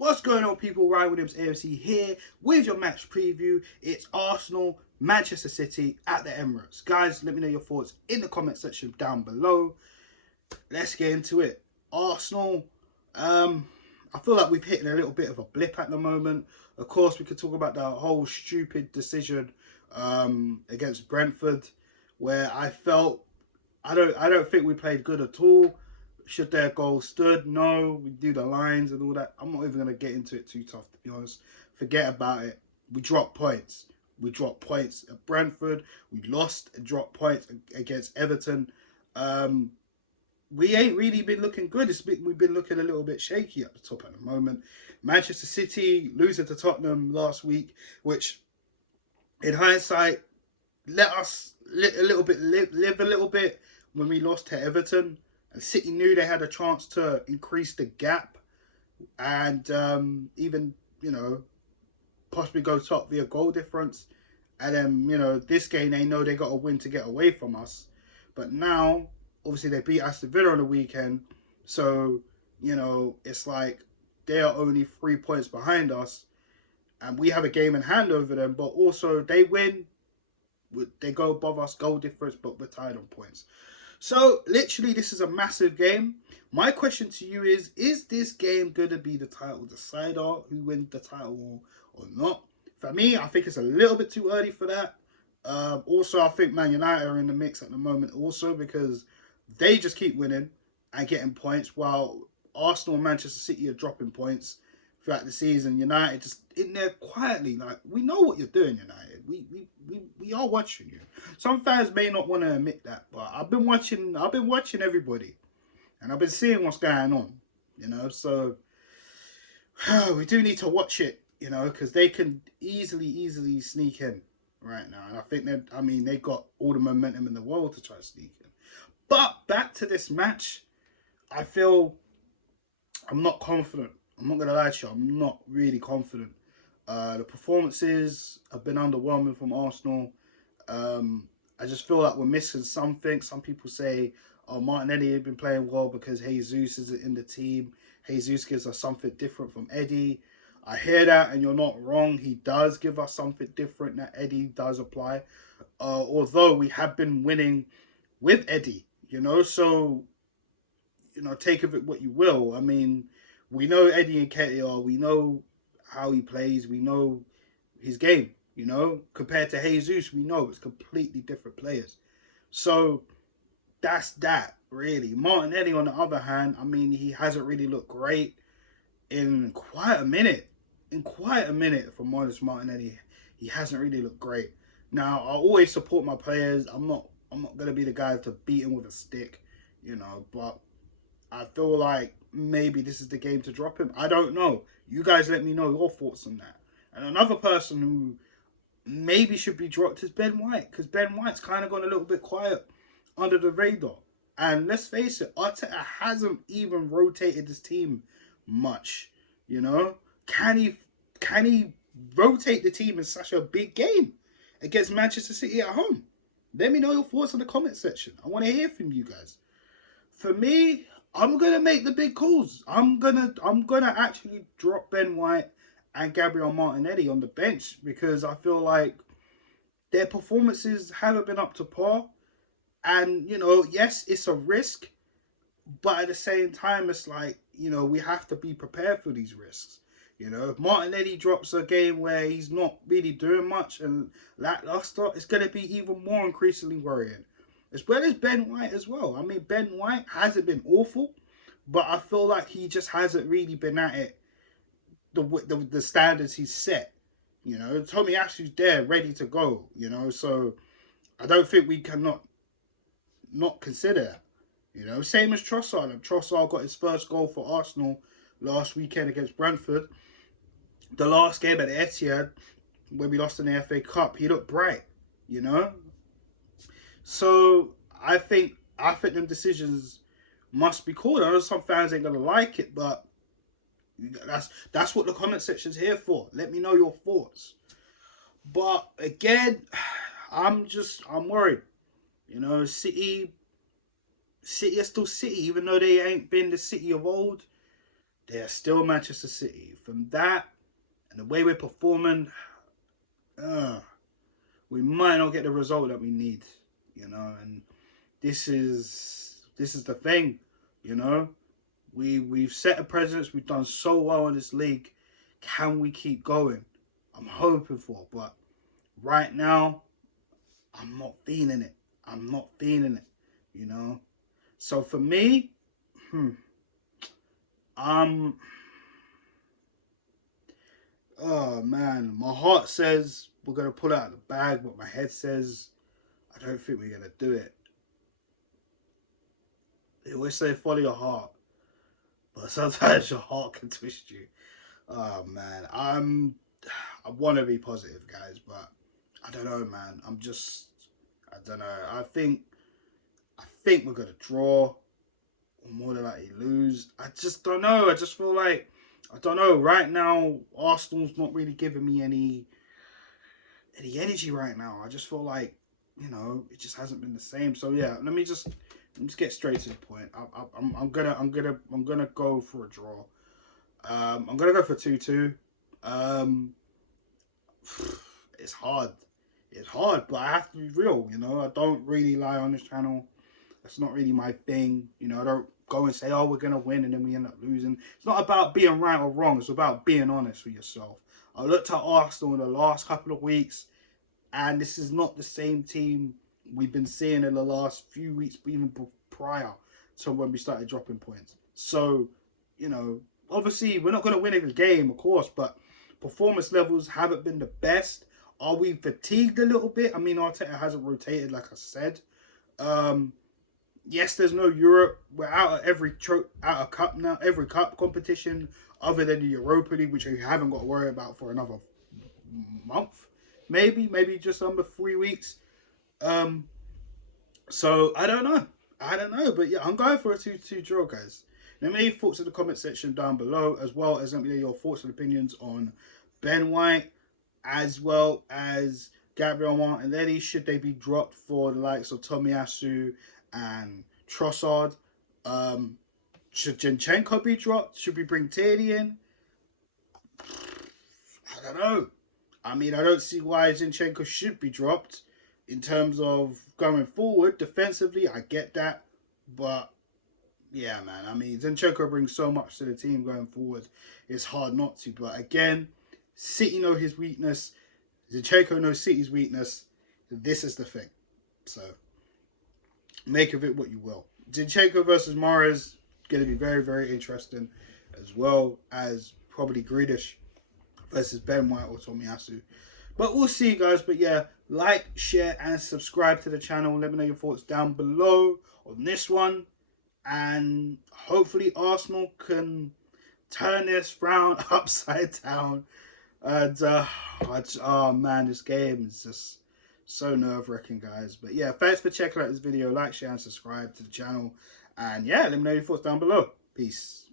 What's going on, people? Ryan Williams AFC here with your match preview. It's Arsenal, Manchester City at the Emirates. Guys, let me know your thoughts in the comment section down below. Let's get into it. Arsenal, I feel like we've hit a little bit of a blip at the moment. Of course, we could talk about the whole stupid decision against Brentford, where I felt I don't think we played good at all. Should their goal stood? No. We do the lines and all that. I'm not even going to get into it too tough, to be honest. Forget about it. We dropped points. We dropped points at Brentford. We lost and dropped points against Everton. We ain't really been looking good. We've been looking a little bit shaky at the top at the moment. Manchester City losing to Tottenham last week, which in hindsight let us live a little bit when we lost to Everton. And City knew they had a chance to increase the gap and even, possibly go top via goal difference. And then, this game, they know they got to win to get away from us. But now, obviously, they beat Aston Villa on the weekend. So, it's like they are only 3 points behind us. And we have a game in hand over them. But also, they win. They go above us, goal difference, but we're tied on points. So, literally, this is a massive game. My question to you is this game going to be the title decider? Who wins the title or not? For me, I think it's a little bit too early for that. Also, I think Man United are in the mix at the moment also because they just keep winning and getting points while Arsenal and Manchester City are dropping points throughout the season. United just in there quietly, like, we know what you're doing, United. We are watching you. Some fans may not want to admit that, but I've been watching everybody, and I've been seeing what's going on. So we do need to watch it, because they can easily sneak in right now, and I think they got all the momentum in the world to try to sneak in. But back to this match, I feel I'm not confident. I'm not gonna lie to you, I'm not really confident. The performances have been underwhelming from Arsenal. I just feel like we're missing something. Some people say, oh, Martinelli has been playing well because Jesus isn't in the team. Jesus gives us something different from Eddie. I hear that, and you're not wrong. He does give us something different that Eddie does apply. Although we have been winning with Eddie, so, take of it what you will. I mean, we know Eddie Nketiah. We know how he plays. We know his game, Compared to Jesus, we know it's completely different players. So that's that, really. Martinelli, on the other hand, he hasn't really looked great in quite a minute. For Marcus Martinelli, he hasn't really looked great. Now, I always support my players. I'm not gonna be the guy to beat him with a stick, but I feel like maybe this is the game to drop him. I don't know. You guys let me know your thoughts on that. And another person who maybe should be dropped is Ben White, because Ben White's kind of gone a little bit quiet under the radar. And let's face it, Arteta hasn't even rotated his team much. Can he rotate the team in such a big game against Manchester City at home? Let me know your thoughts in the comment section. I want to hear from you guys. For me, I'm gonna make the big calls. I'm gonna actually drop Ben White and Gabriel Martinelli on the bench because I feel like their performances haven't been up to par. And yes, it's a risk, but at the same time, it's like we have to be prepared for these risks. If Martinelli drops a game where he's not really doing much and lackluster, it's gonna be even more increasingly worrying. As well as Ben White as well. Ben White hasn't been awful, but I feel like he just hasn't really been at it the standards he's set. Tomiyasu's there, ready to go. So I don't think we cannot not consider that. Same as Trossard. Trossard got his first goal for Arsenal last weekend against Brentford. The last game at the Etihad, when we lost in the FA Cup, he looked bright. So I think them decisions must be called. I know some fans ain't gonna like it, but that's what the comment section's here for. Let me know your thoughts. But again, I'm worried. City are still City, even though they ain't been the City of old. they are still Manchester City. From that and the way we're performing, we might not get the result that we need, you know. And this is the thing, you know. We've set a precedence. We've done so well in this league. Can we keep going? I'm hoping for, but right now, I'm not feeling it. I'm not feeling it, you know. So for me, oh man, my heart says we're gonna pull out of the bag, but my head says I don't think we're gonna do it. They always say follow your heart, but sometimes your heart can twist you. Oh man, I want to be positive, guys, but I don't know, man. I don't know. I think we're gonna draw, or more than likely lose. I just don't know. I just feel like I don't know. Right now, Arsenal's not really giving me any energy right now. I just feel like, you know, it just hasn't been the same. So yeah, let me just get straight to the point. I'm gonna go for a draw. I'm gonna go for 2-2. It's hard. It's hard, but I have to be real. You know, I don't really lie on this channel. That's not really my thing. You know, I don't go and say, oh, we're gonna win, and then we end up losing. It's not about being right or wrong. It's about being honest with yourself. I looked at Arsenal in the last couple of weeks, and this is not the same team we've been seeing in the last few weeks, even prior to when we started dropping points. So, you know, obviously we're not going to win every game, of course, but performance levels haven't been the best. Are we fatigued a little bit? I mean, Arteta hasn't rotated, like I said. Yes, there's no Europe. We're out of out of cup now, every cup competition other than the Europa League, which we haven't got to worry about for another month, maybe just under 3 weeks. So I don't know, but yeah, I'm going for a 2-2 draw, guys. Let me know your thoughts in the comment section down below, as well as let me know your thoughts and opinions on Ben White, as well as Gabriel Martinelli. Should they be dropped for the likes of Tomiyasu and Trossard? Should Zinchenko be dropped? Should we bring Tierney in? I don't know. I mean, I don't see why Zinchenko should be dropped in terms of going forward. Defensively, I get that. But, yeah, man. I mean, Zinchenko brings so much to the team going forward. It's hard not to. But, again, City know his weakness. Zinchenko knows City's weakness. This is the thing. So, make of it what you will. Zinchenko versus Mahrez, going to be very, very interesting, as well as probably Grealish versus Ben White or Tomiyasu. But we'll see, guys. But yeah, like, share, and subscribe to the channel. Let me know your thoughts down below on this one. And hopefully Arsenal can turn this round upside down. And, oh man, this game is just so nerve-wracking, guys. But yeah, thanks for checking out this video. Like, share, and subscribe to the channel. And yeah, let me know your thoughts down below. Peace.